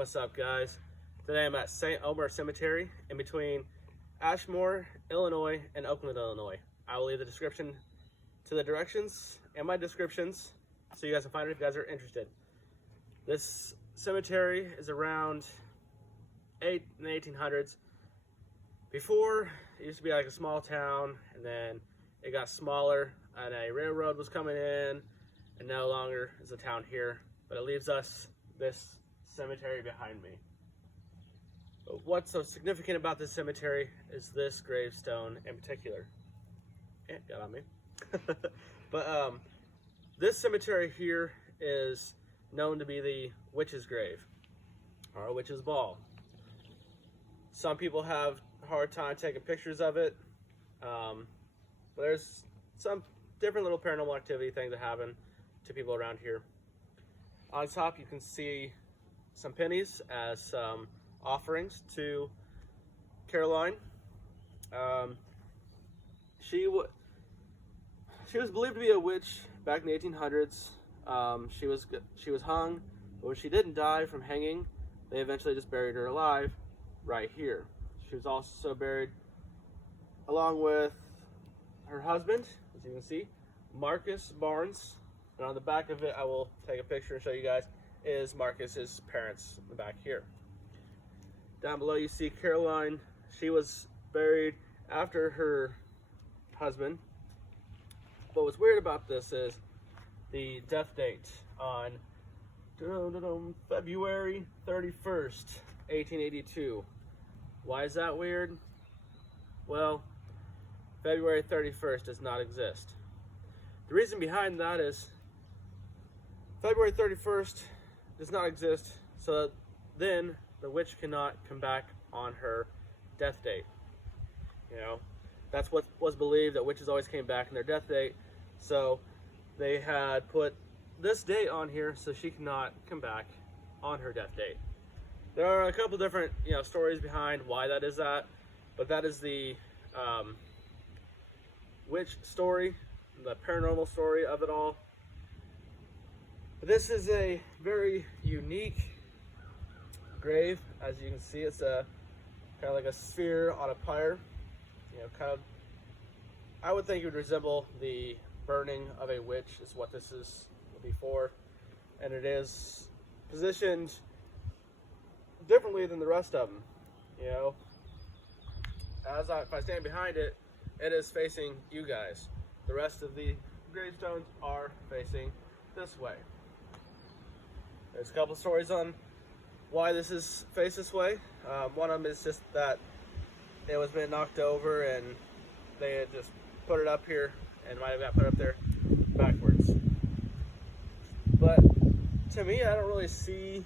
What's up, guys? Today I'm at Omer Cemetery in between Ashmore, Illinois and Oakland, Illinois. I will leave the description to the directions and my descriptions so you guys can find it if you guys are interested. This cemetery is around in the 1800s. Before, it used to be like a small town, and then it got smaller and a railroad was coming in, and no longer is a town here, but it leaves us this cemetery behind me. But what's so significant about this cemetery is this gravestone in particular. It got on me. But this cemetery here is known to be the witch's grave, or a witch's ball. Some people have a hard time taking pictures of it, but there's some different little paranormal activity things that happen to people around here. On top you can see some pennies as some offerings to Caroline. She was believed to be a witch back in the 1800s. She was hung, but when she didn't die from hanging, they eventually just buried her alive right here. She was also buried along with her husband, as you can see, Marcus Barnes. And on the back of it, I will take a picture and show you guys, is Marcus's parents in the back here. Down below you see Caroline. She was buried after her husband. But what's weird about this is the death date on February 31st, 1882. Why is that weird? Well, February 31st does not exist. The reason behind that is February 31st does not exist, so then the witch cannot come back on her death date. You know, that's what was believed, that witches always came back in their death date. So they had put this date on here so she cannot come back on her death date. There are a couple different, stories behind why that is that, but that is the witch story, the paranormal story of it all. But this is a very unique grave. As you can see, it's a kind of like a sphere on a pyre. I would think it would resemble the burning of a witch is what this is before, and it is positioned differently than the rest of them. If I stand behind it, it is facing you guys. The rest of the gravestones are facing this way. There's a couple stories on why this is faced this way. One of them is just that it was been knocked over and they had just put it up here and might have got put up there backwards. But to me, I don't really see,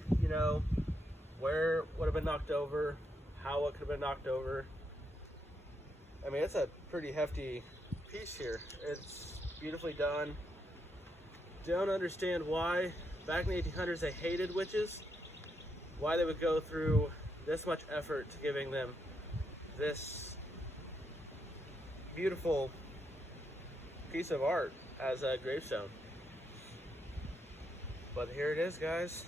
where it would have been knocked over, how it could have been knocked over. I mean, it's a pretty hefty piece here. It's beautifully done. Don't understand why back in the 1800s they hated witches, why they would go through this much effort to giving them this beautiful piece of art as a gravestone. But here it is, guys.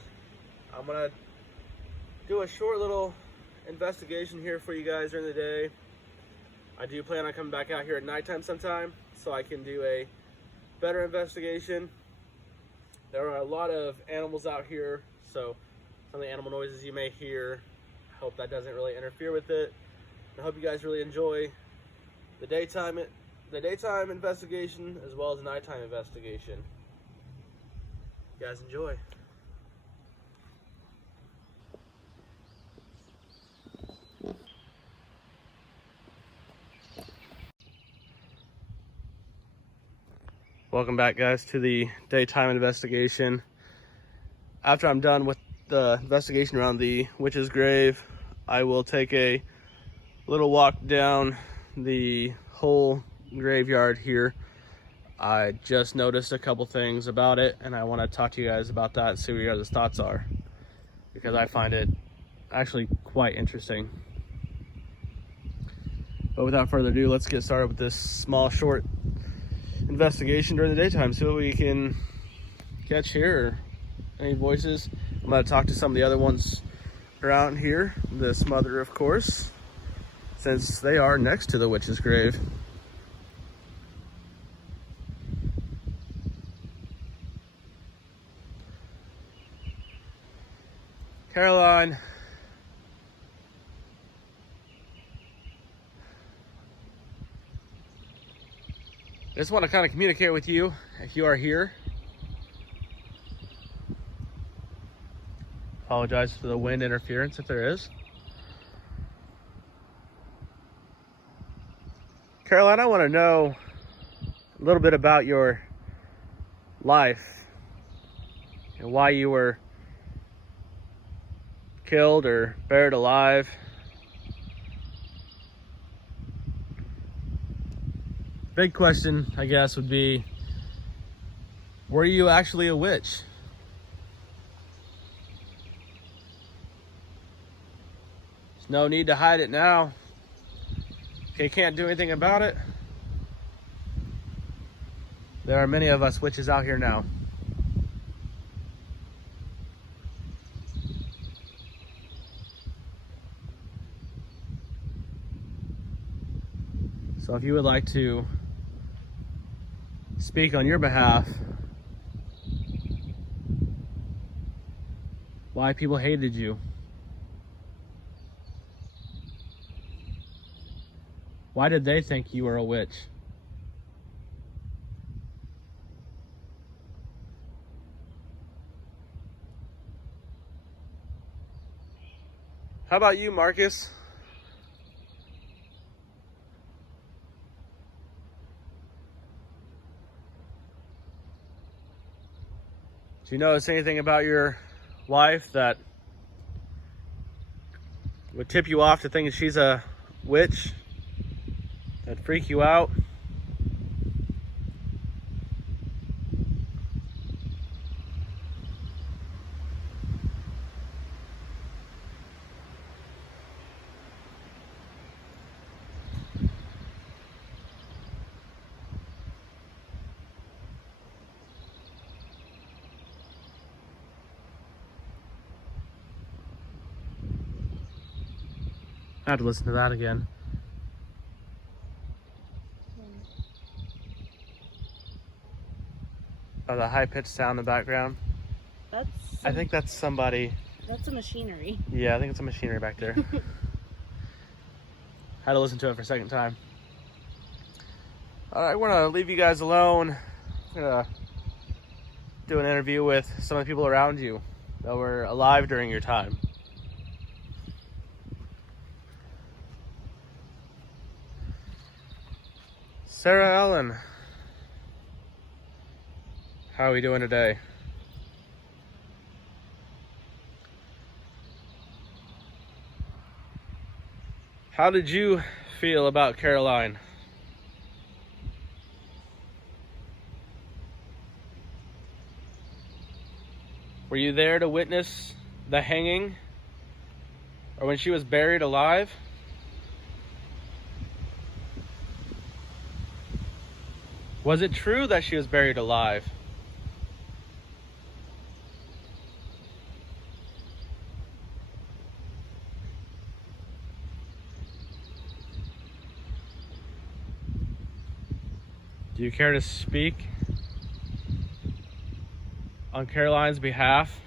I'm gonna do a short little investigation here for you guys during the day. I do plan on coming back out here at nighttime sometime so I can do a better investigation. There are a lot of animals out here, so some of the animal noises you may hear, I hope that doesn't really interfere with it. I hope you guys really enjoy the daytime investigation as well as the nighttime investigation. You guys enjoy. Welcome back, guys, to the daytime investigation. After I'm done with the investigation around the witch's grave, I will take a little walk down the whole graveyard here. I just noticed a couple things about it, and I want to talk to you guys about that and see what your guys' thoughts are, because I find it actually quite interesting. But without further ado, let's get started with this small, short investigation during the daytime, see what we can catch here. Any voices? I'm going to talk to some of the other ones around here, this mother, of course, since they are next to the witch's grave. Caroline. I just want to kind of communicate with you if you are here. Apologize for the wind interference if there is. Caroline, I want to know a little bit about your life and why you were killed or buried alive. Big question, I guess, would be, were you actually a witch? There's no need to hide it now. If you can't do anything about it, there are many of us witches out here now. So if you would like to speak on your behalf, why people hated you, why did they think you were a witch? How about you, Marcus? Do you notice anything about your wife that would tip you off to think she's a witch? That'd freak you out? I have to listen to that again. Oh, the high-pitched sound in the background. I think that's somebody. That's a machinery. Yeah, I think it's a machinery back there. Had to listen to it for a second time. All right, we're gonna leave you guys alone. I'm gonna do an interview with some of the people around you that were alive during your time. Sarah Ellen, how are we doing today? How did you feel about Caroline? Were you there to witness the hanging or when she was buried alive? Was it true that she was buried alive? Do you care to speak on Caroline's behalf?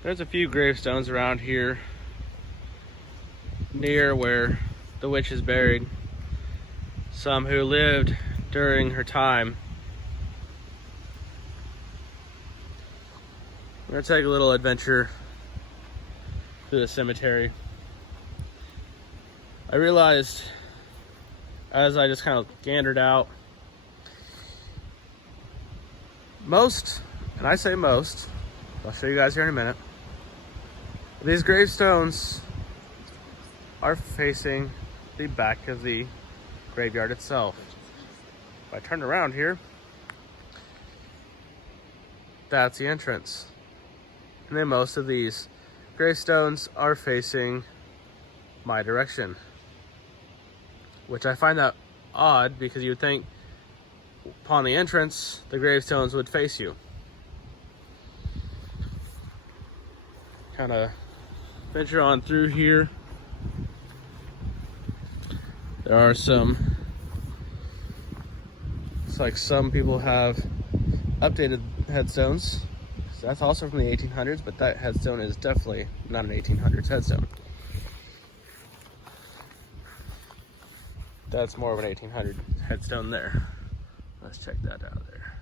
There's a few gravestones around here near where the witch is buried. Some who lived during her time. We're gonna take a little adventure through the cemetery. I realized as I just kind of gandered out, most, and I say most, I'll show you guys here in a minute, these gravestones are facing the back of the graveyard itself. If I turn around here, that's the entrance. And then most of these gravestones are facing my direction, which I find that odd because you would think upon the entrance, the gravestones would face you. Kind of venture on through here. There are some, it's like some people have updated headstones. So that's also from the 1800s, but that headstone is definitely not an 1800s headstone. That's more of an 1800 headstone there. Let's check that out there.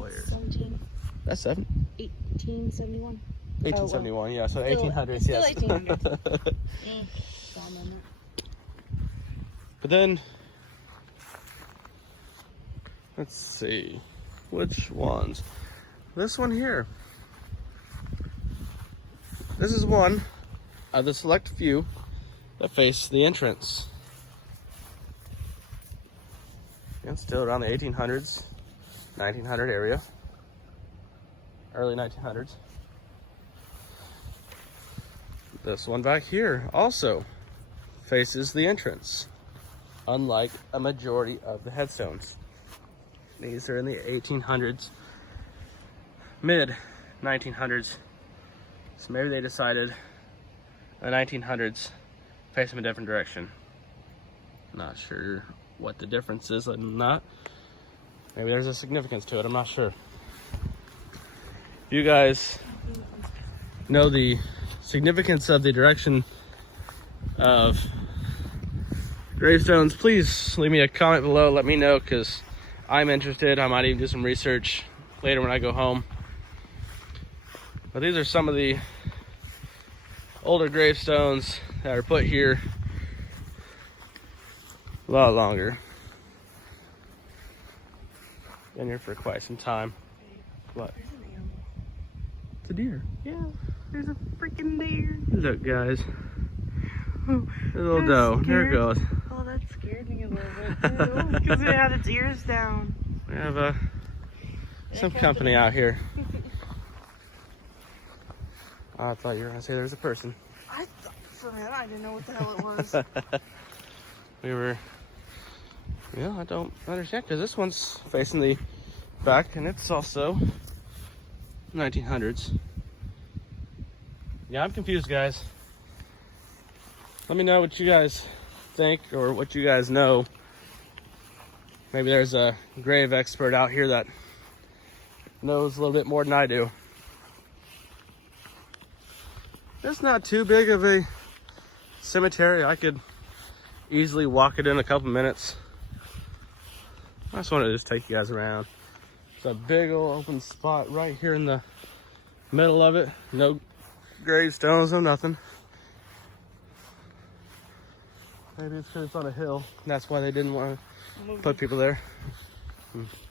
That's 17. That's 1871. 1871, well, yeah, so still, 1800s, still yes. 1800s. But then, let's see, which ones? This one here. This is one of the select few that face the entrance. And still around the 1800s, 1900 area, early 1900s. This one back here also faces the entrance, unlike a majority of the headstones. These are in the 1800s, mid 1900s. So maybe they decided the 1900s face them a different direction. Not sure what the difference is in that. Maybe there's a significance to it, I'm not sure. If you guys know the significance of the direction of gravestones, please leave me a comment below. Let me know, because I'm interested. I might even do some research later when I go home. But these are some of the older gravestones that are put here a lot longer. Been here for quite some time. What? It's a deer. Yeah, there's a freaking deer. Look, guys. Oh, A little doe. There it goes. Oh, that scared me a little bit because it had its ears down. We have some company out here. I thought you were gonna say there's a person. I thought for a minute I didn't know what the hell it was. We were, yeah, I don't understand, because this one's facing the back and it's also 1900s. Yeah, I'm confused, guys. Let me know what you guys think or what you guys know. Maybe there's a grave expert out here that knows a little bit more than I do. It's not too big of a cemetery. I could easily walk it in a couple minutes. I just wanted to just take you guys around. It's a big old open spot right here in the middle of it. No gravestones, no nothing. Maybe it's because it's on a hill. And that's why they didn't want to put people there.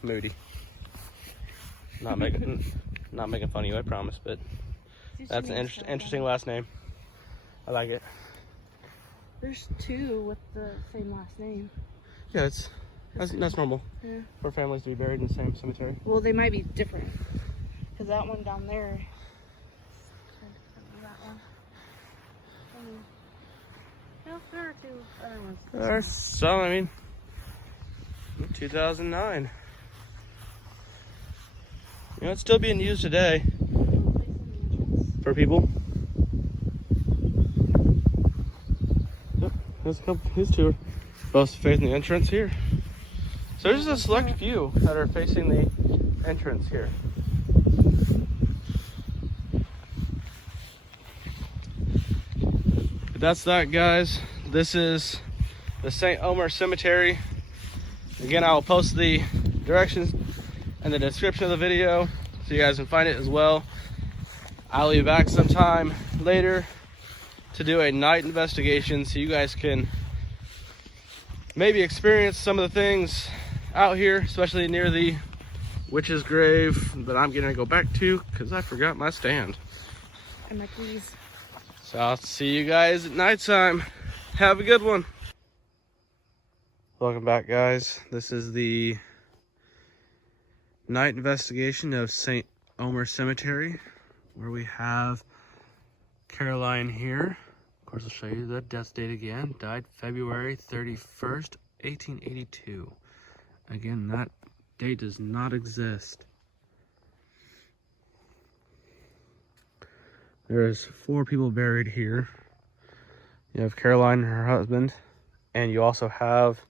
Moody. Not making fun of you, I promise, but that's an interesting last name. I like it. There's two with the same last name. Yeah, that's normal. Yeah. For families to be buried in the same cemetery. Well, they might be different. Because that one down there. That one. No, there are two other ones. There are some, I mean, 2009. You know, it's still being used today for people. Yep, there's a couple, these two are both facing the entrance here. So there's a select few that are facing the entrance here. But that's that, guys. This is the St. Omer Cemetery. Again, I will post the directions in the description of the video so you guys can find it as well. I'll be back sometime later to do a night investigation so you guys can maybe experience some of the things out here, especially near the witch's grave that I'm gonna go back to because I forgot my stand. And my keys. So I'll see you guys at nighttime. Have a good one. Welcome back, guys. This is the night investigation of St. Omer Cemetery, where we have Caroline here. Of course, I'll show you the death date again. Died February 31st, 1882. Again, that date does not exist. There's 4 people buried here. You have Caroline and her husband, and you also have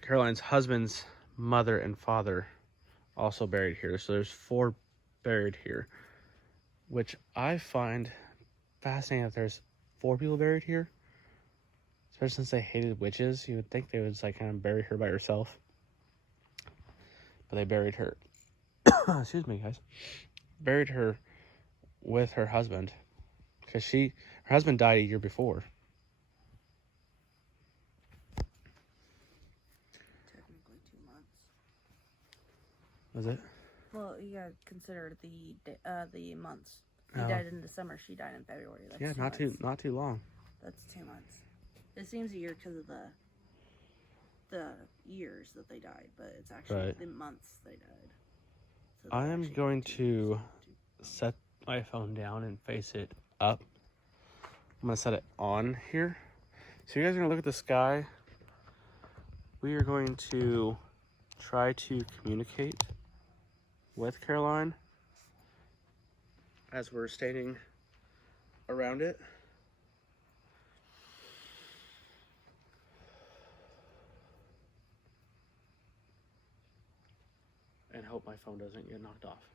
Caroline's husband's mother and father also buried here. So there's 4 buried here, which I find fascinating that there's 4 people buried here. Especially since they hated witches, you would think they would just like kind of bury her by herself. But they buried her. Excuse me, guys. Buried her with her husband, because her husband died a year before. Technically 2 months. Was it? Well, you gotta consider the months. He Oh. died in December. She died in February. That's Yeah, 2 not months. too long. That's 2 months. It seems a year because of the years that they died, but it's actually Right. the months they died. So I they am actually going had 2 to years. set my phone down and face it up. I'm gonna set it on here. So you guys are gonna look at the sky. We are going to try to communicate with Caroline as we're standing around it. And hope my phone doesn't get knocked off.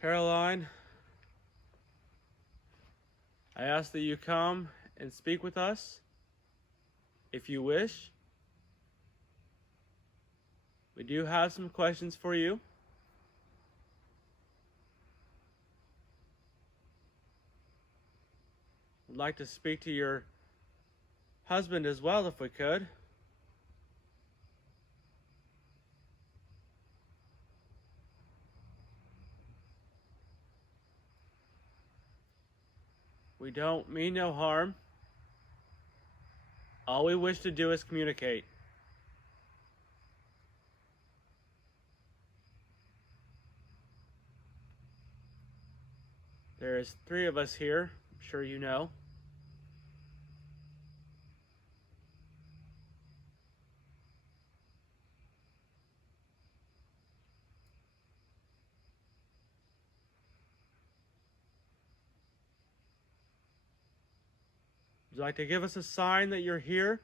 Caroline, I ask that you come and speak with us, if you wish. We do have some questions for you. I'd like to speak to your husband as well, if we could. We don't mean no harm. All we wish to do is communicate. There's 3 of us here, I'm sure you know. Would you like to give us a sign that you're here?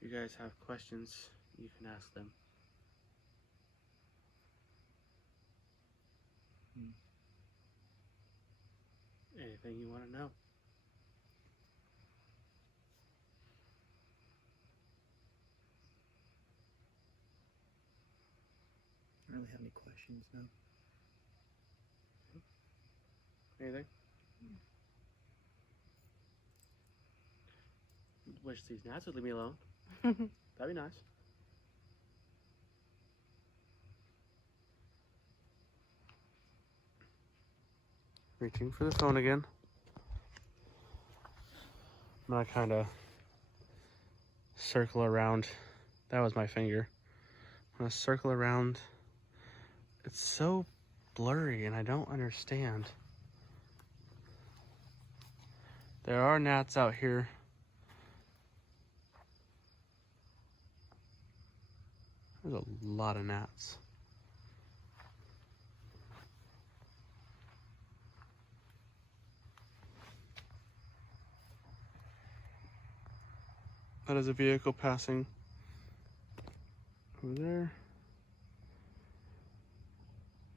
If you guys have questions, you can ask them. Anything you want to know. I don't really have any questions, no. Anything? Wish these gnats would leave me alone. That'd be nice. Reaching for the phone again. I'm gonna kind of circle around. That was my finger. I'm gonna circle around. It's so blurry and I don't understand. There are gnats out here. There's a lot of gnats. That is a vehicle passing over there.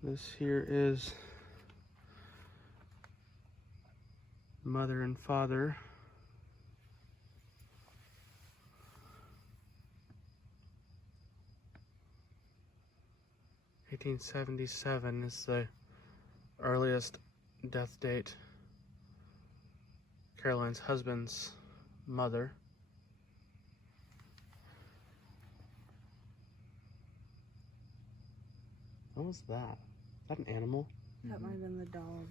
This here is mother and father. (1877) is the earliest death date Caroline's husband's mother. What was that? Is that an animal? That might have been the dog.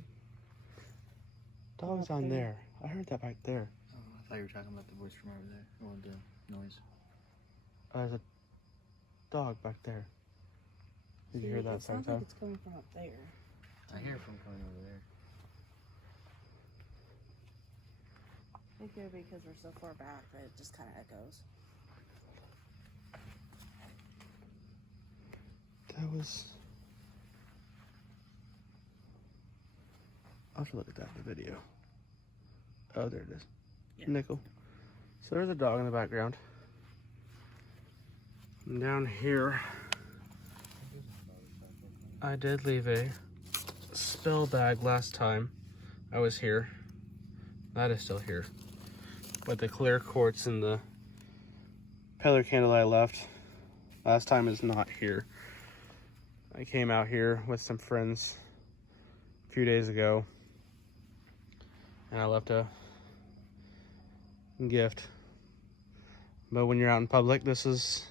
Dog's Up on there. there. I heard that back there. Oh, I thought you were talking about the voice from over there. Or the noise. There's a dog back there. Did you hear that It sounds time? like it's coming from up there. I hear it from coming over there. It could be because we're so far back that it just kind of echoes. That was... I'll have to look at that in the video. Oh, there it is. Yeah. Nickel. So there's a dog in the background. And down here, I did leave a spill bag last time I was here. That is still here. But the clear quartz and the pillar candle I left last time is not here. I came out here with some friends a few days ago and I left a gift. But when you're out in public, this is,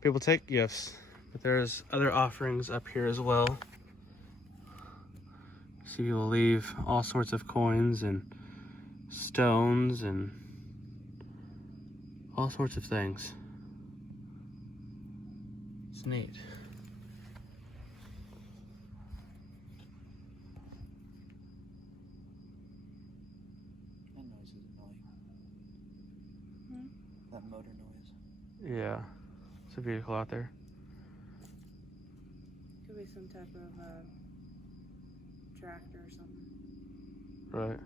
people take gifts. But there's other offerings up here as well. See people leave all sorts of coins and stones and all sorts of things. It's neat. That noise is annoying. That motor noise. Yeah, it's a vehicle out there. Could be some type of tractor or something. Right.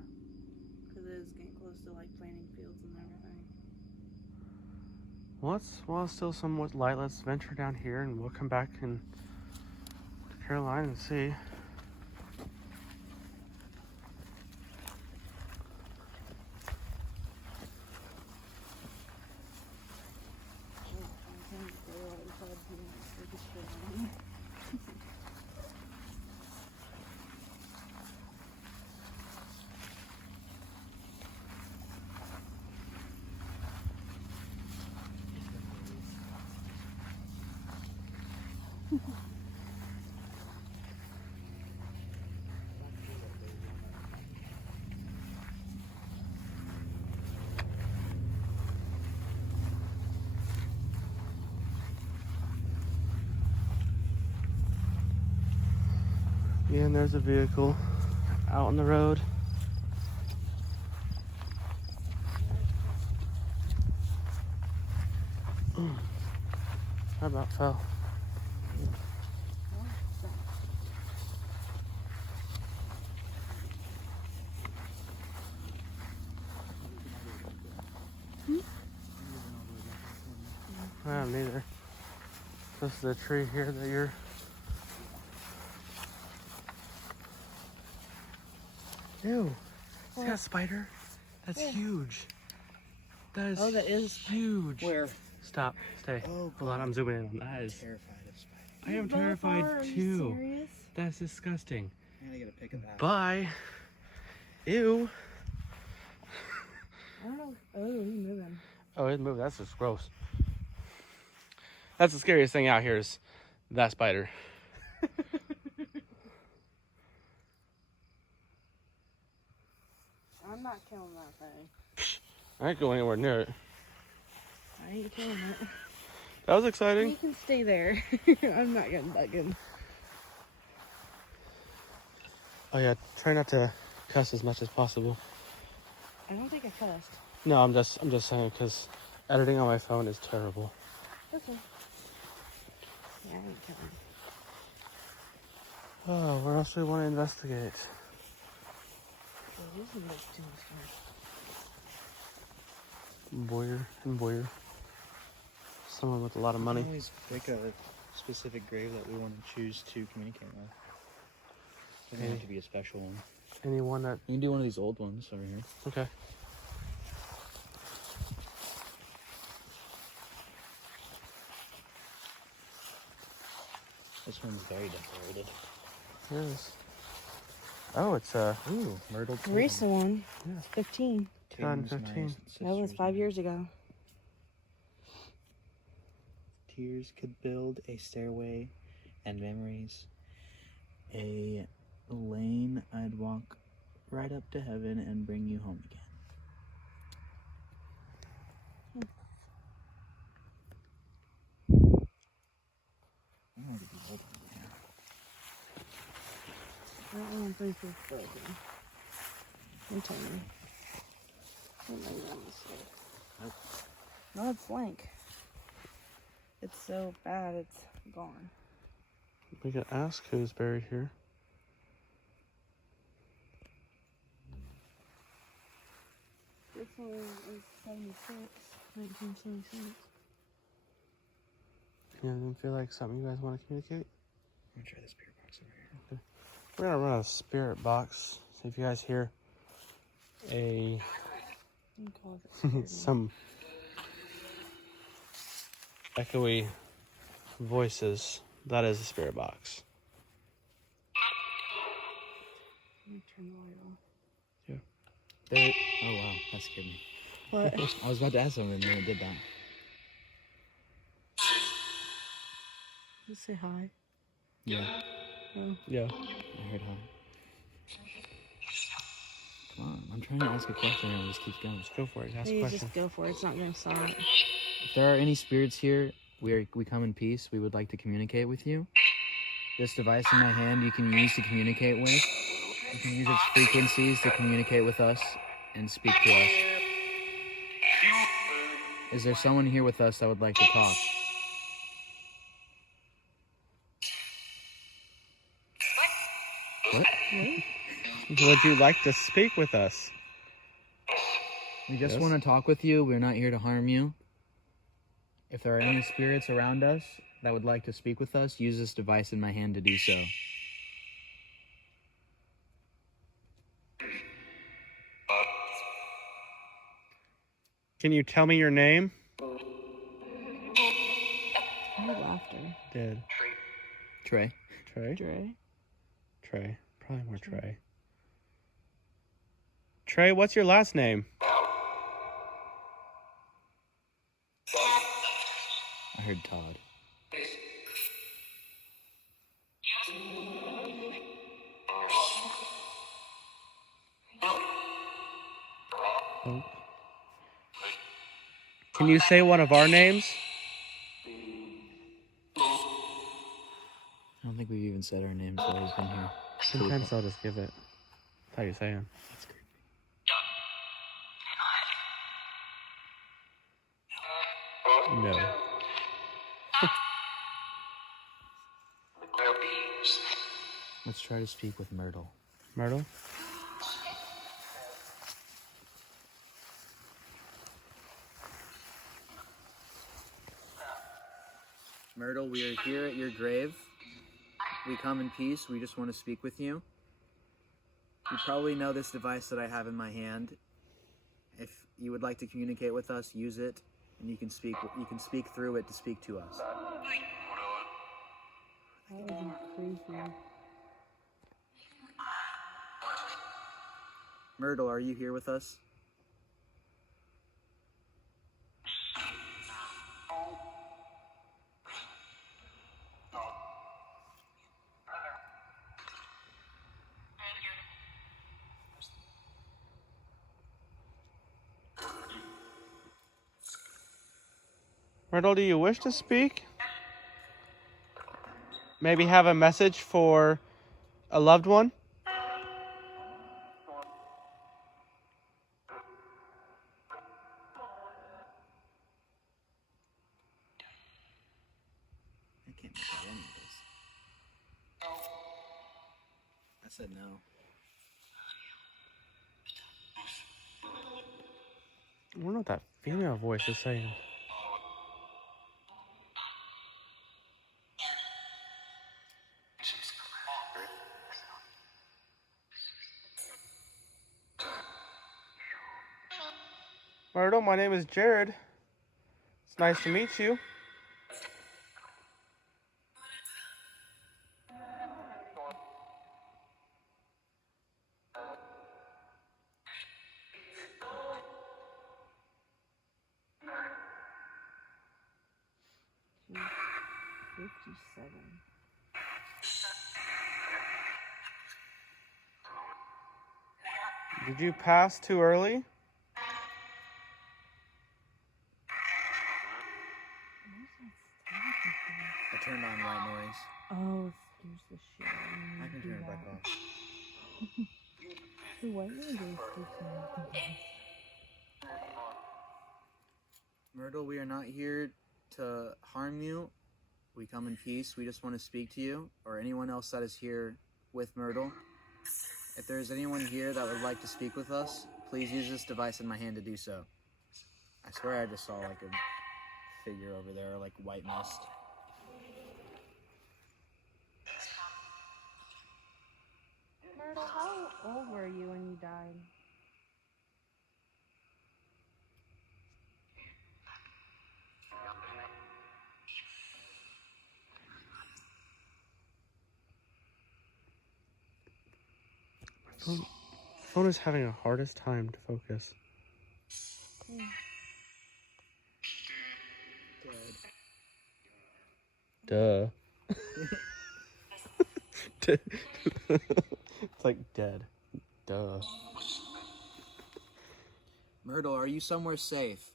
Because it is getting close to like planting fields and everything. Well, while it's still somewhat light, let's venture down here and we'll come back and to Caroline and see. Yeah, and there's a vehicle out on the road. That about fell. I don't neither. This is the tree here that you're... Ew. See that spider? That's huge. That is, that is huge. Where? Stop. Stay. Oh, hold on. I'm zooming in on that. I'm Is, terrified of spiders. I am Both terrified are, are you too. serious? That's disgusting. I gotta get a pic of that. Bye. Ew. I don't know. Oh, he's moving. Oh, it moved. That's just gross. That's the scariest thing out here is that spider. I'm not killing that thing. I ain't going anywhere near it. I ain't killing it. That was You exciting. can stay there. I'm not getting dug in. Oh yeah, try not to cuss as much as possible. I don't think I cussed. No, I'm just saying because editing on my phone is terrible. Okay. Yeah, I ain't killing it. Oh, where else do we want to investigate? Well, this is like too much fun. Boyer and Boyer. Someone with a lot of We money. can always pick a specific grave that we want to choose to communicate with. It doesn't have to be a special one. Anyone that... You can do one of these old ones over here. Okay. This one's very decorated. Yes. Oh, it's a Ooh, Myrtle The Totem. recent one. Yeah. It's 15. 2015. That was 5 years ago. Tears could build a stairway and memories. A lane I'd walk right up to heaven and bring you home again. I don't know if it's old one, That one think it's broken. I'm telling you. No, it's blank. It's so bad, it's gone. We can ask who's buried here. This one is 76, 1976. Yeah, doesn't feel like something you guys want to communicate? I'm gonna try the spirit box over here. We're gonna run a spirit box. See if you guys hear a You can call it spirit some echoey voices. That is a spirit box. Let me turn the light off. There. Oh wow, that scared me. What? I was about to ask something and then it did that. Just say hi. Yeah, Oh. Yeah. I heard hi. Come on, I'm trying to ask a question and it just keeps going. Go for it. Ask a You question. just go for it. It's not going to stop. If there are any spirits here, we come in peace. We would like to communicate with you. This device in my hand you can use to communicate with. You can use its frequencies to communicate with us and speak to us. Is there someone here with us that would like to talk? What? Would you like to speak with us? We just Yes. want to talk with you. We're not here to harm you. If there are any spirits around us that would like to speak with us, use this device in my hand to do so. Can you tell me your name? Probably laughter. Did. Trey. Trey? Dre. Trey. Probably more Trey. Trey, what's your last name? I heard Todd. Oh. Can you say one of our names? I don't think we've even said our names while he's been here. Sometimes I'll just give it. How you saying? That's creepy. No. Let's try to speak with Myrtle. Myrtle? Myrtle, we are here at your grave. We come in peace. We just want to speak with you. You probably know this device that I have in my hand. If you would like to communicate with us, use it, and you can speak through it to speak to us. That was creepy. Myrtle, are you here with us? Myrtle, do you wish to speak? Maybe have a message for a loved one? I can't make out any of this. I said no. I wonder what that female voice is saying. Myrtle, my name is Jared. It's nice to meet you. 7. Did you pass too early? I turned on white noise. Oh, it scares the shit out of me. I can turn it back off. The white noise really freaks me out sometimes. Myrtle, we are not here to harm you. We come in peace. We just want to speak to you or anyone else that is here with Myrtle. If there's anyone here that would like to speak with us, please use this device in my hand to do so. I swear I just saw like a figure over there, like white mist. Myrtle, how old were you when you died? Phone is having a hardest time to focus. Duh. It's like dead. Duh. Myrtle, are you somewhere safe?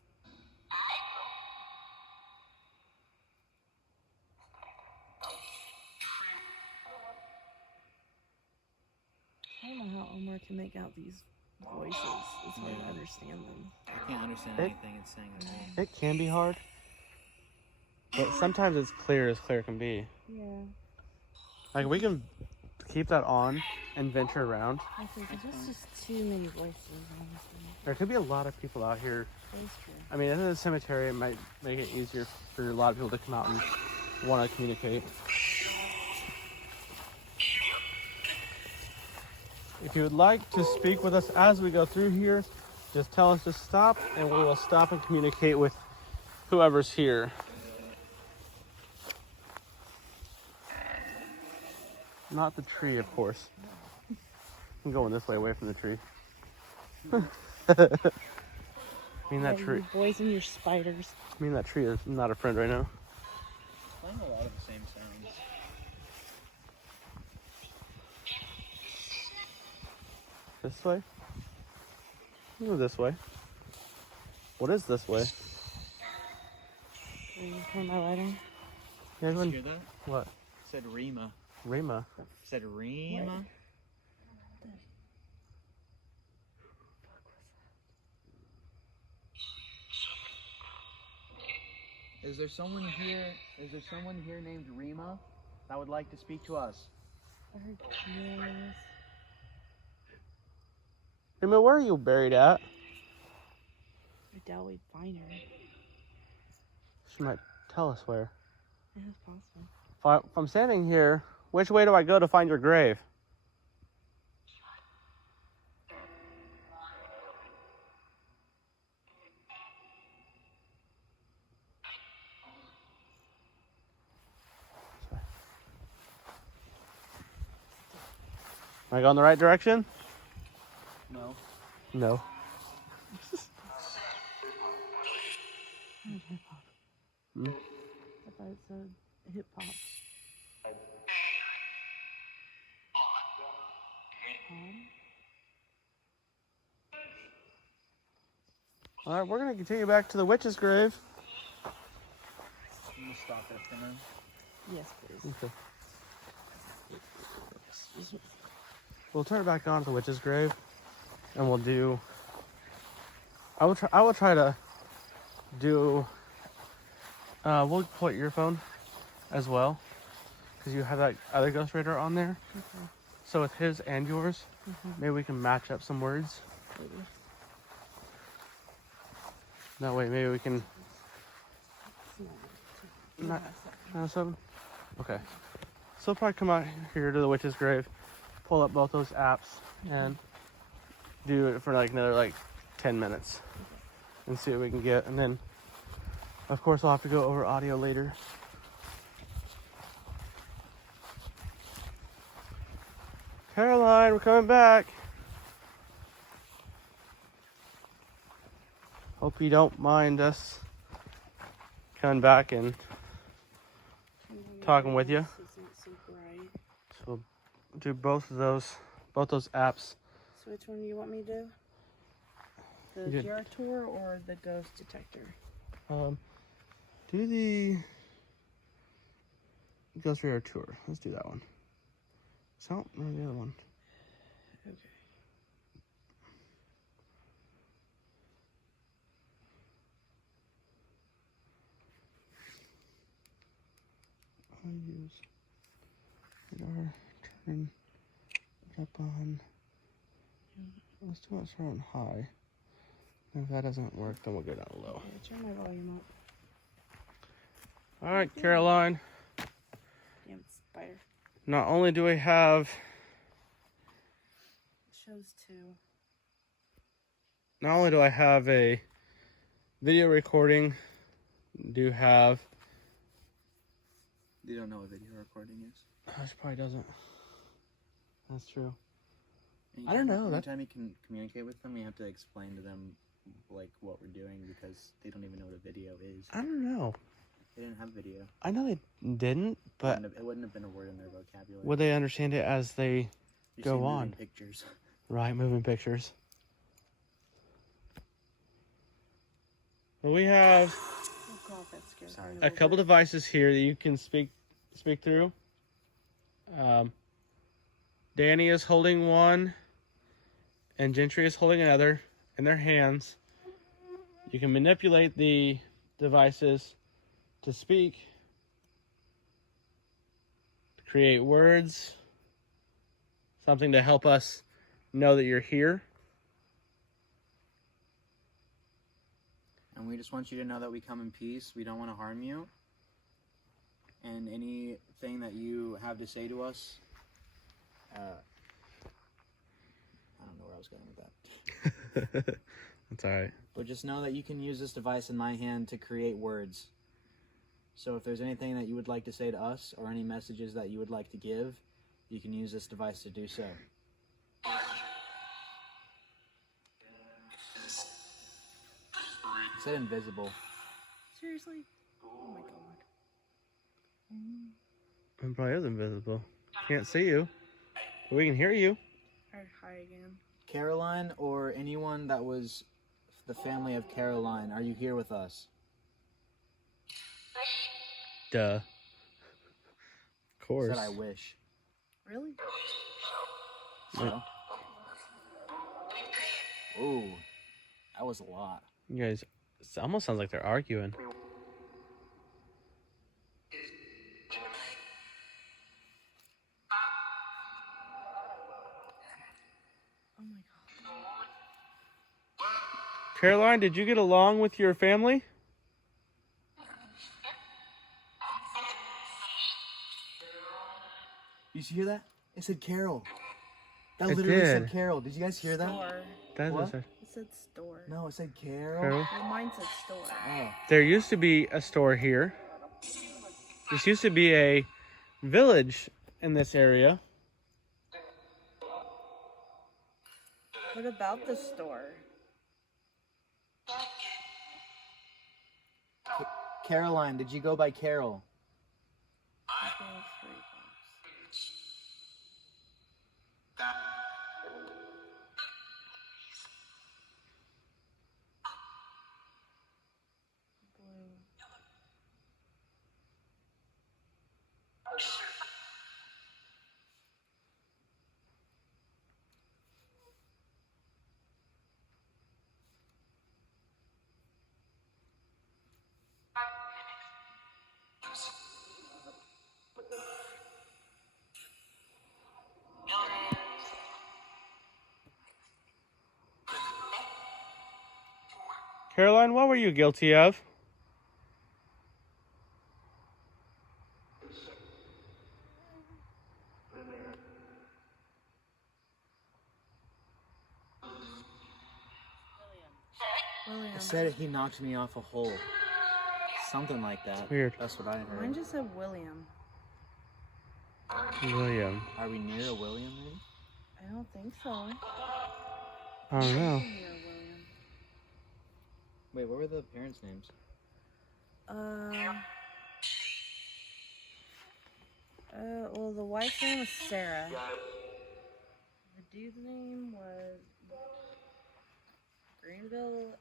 I don't know how Omer can make out these voices. It's hard to understand them. I can't understand anything it's saying at all. It can be hard, but sometimes it's clear as clear can be. Yeah. Like, we can keep that on and venture around. I think there's just too many voices, honestly. There could be a lot of people out here. That's true. I mean, in the cemetery, it might make it easier for a lot of people to come out and want to communicate. If you would like to speak with us as we go through here, just tell us to stop, and we will stop and communicate with whoever's here. Not the tree, of course. I'm going this way, away from the tree. I mean, that tree. You boys and your spiders. I mean, that tree is not a friend right now. Playing a lot of the same sounds. This way? Or this way? What is this way? Are you turn my light on? You guys Did you want- hear that? What? It said Rima. Rima. It said Rima. Is there someone here? Is there someone here named Rima that would like to speak to us? I heard yes. Rima, where are you buried at? I doubt we'd find her. She might tell us where. Yeah, it's possible. If I'm standing here, which way do I go to find your grave? Am I going the right direction? No. No. Hip hop. Hmm? I thought it said hip hop. Alright, we're going to continue back to the witch's grave. Can you stop it for now? Yes, please. Okay. We'll turn it back on to the witch's grave, and we'll do. I will try to do. We'll pull out your phone as well, because you have that other ghost radar on there. Okay. So with his and yours, maybe we can match up some words. Maybe. That way, maybe we can. Not. 907? Okay. So we'll probably come out here to the witch's grave, pull up both those apps, and do it for like another 10 minutes and see what we can get. And then, of course, I'll have to go over audio later. Caroline, we're coming back. Hope you don't mind us coming back and talking with you. This isn't so bright. So we'll do both those apps. So which one do you want me to do? The You did- GR tour or the ghost detector? Do the Ghost Radar tour. Let's do that one. So, no, the other one. Okay. I'll use radar, turn it up on. Let's do it start on high. And if that doesn't work, then we'll go down low. Okay, turn my volume up. All right, Caroline. Damn spider. Not only do we have, It shows two. not only do I have a video recording, do have. You don't know what video recording is. She probably doesn't. That's true. Anytime, I don't know. Anytime you can communicate with them, you have to explain to them like what we're doing because they don't even know what a video is. I don't know. They didn't have video. I know they didn't, but It wouldn't have been a word in their vocabulary. would they understand it as they You go see on? moving pictures. Right, moving pictures. Well, we have Oh god, that scared Sorry. me. a couple devices here that you can speak through. Danny is holding one, and Gentry is holding another in their hands. You can manipulate the devices to speak, to create words, something to help us know that you're here. And we just want you to know that we come in peace. We don't want to harm you. And anything that you have to say to us, I don't know where I was going with that. That's all right. But just know that you can use this device in my hand to create words. So if there's anything that you would like to say to us or any messages that you would like to give, you can use this device to do so. It said invisible. Seriously? Oh my god. It probably is invisible. Can't see you. But we can hear you. Alright, hi again. Caroline or anyone that was the family of Caroline, are you here with us? Duh. Of course. Said I wish. Really? So? Ooh, that was a lot. You guys, it almost sounds like they're arguing. Oh my god. Caroline, did you get along with your family? You hear that? It said Carol. That It literally said did. Carol. Did you guys hear that? Store. That's What? It said store. No, it said Carol. Carol. Well, mine said store. Oh, There used to be a store here. This used to be a village in this area. What about the store? Caroline, did you go by Carol? Okay, $3. Blue. Caroline, what were you guilty of? William. It said he knocked me off a hole. Something like that. Weird. That's what I heard. Mine just said William. William. Are we near a William, maybe? I don't think so. I don't know. Near William. Wait, what were the parents' names? Well, the wife's name was Sarah. The dude's name was Granville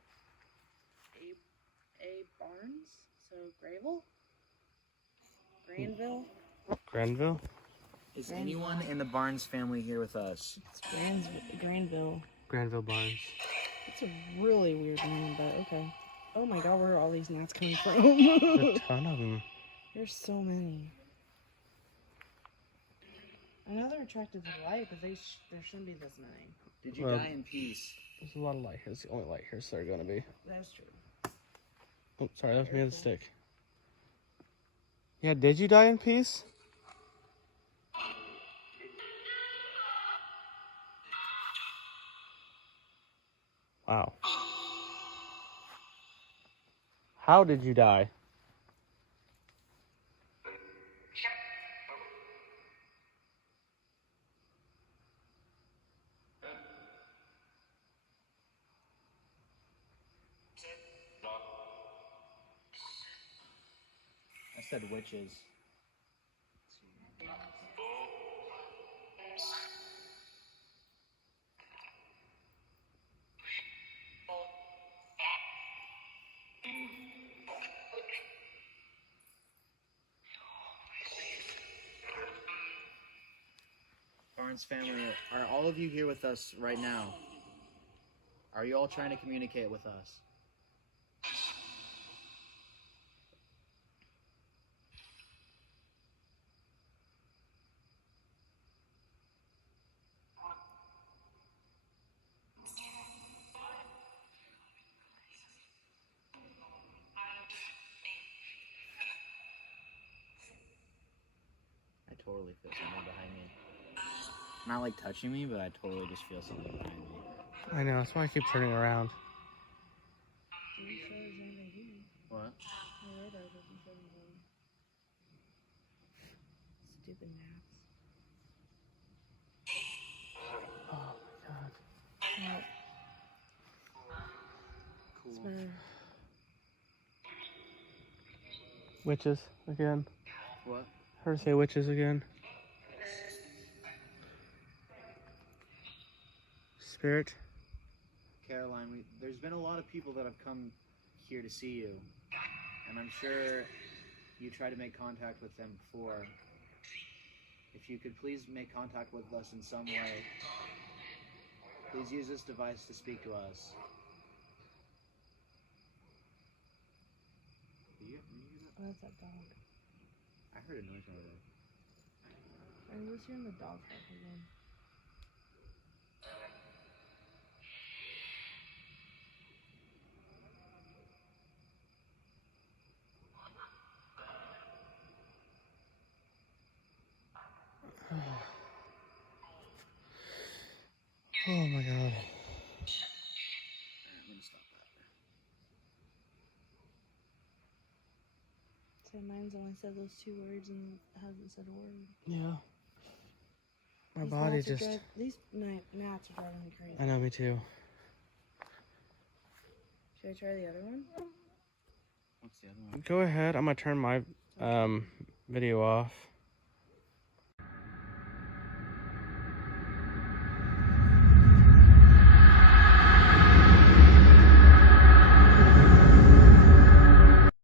A. Barnes. So Gravel? Granville? Granville? Is anyone in the Barnes family here with us? It's Granville. Granville Barnes. It's a really weird name, but okay. Oh my god, where are all these gnats coming from? A ton of them. There's so many. I know they're attracted to the light, but there shouldn't be this many. Did you die in peace? There's a lot of light here. It's the only light here, so they're going to be. That's true. Oh, sorry, that was me with the stick. Yeah, did you die in peace? Wow. How did you die? I said witches. Barnes family, are all of you here with us right now? Are you all trying to communicate with us? I totally feel something behind me. Not like touching me, but I totally just feel something behind me. I know, that's why I keep turning around. What? Stupid gnats. Oh my god. Well, Cool. it's Witches again. What? Heard her say witches again. Spirit. Caroline, there's been a lot of people that have come here to see you, and I'm sure you tried to make contact with them before. If you could please make contact with us in some way, please use this device to speak to us. Oh, that's that dog. I heard a noise over there. I was hearing the dog bark again. Oh my god. Alright, I'm gonna stop that. So mine's only said those 2 words and hasn't said a word. Yeah. My These body gnats are just. these gnats are driving me crazy. I know, me too. Should I try the other one? What's the other one? Go ahead. I'm gonna turn my video off.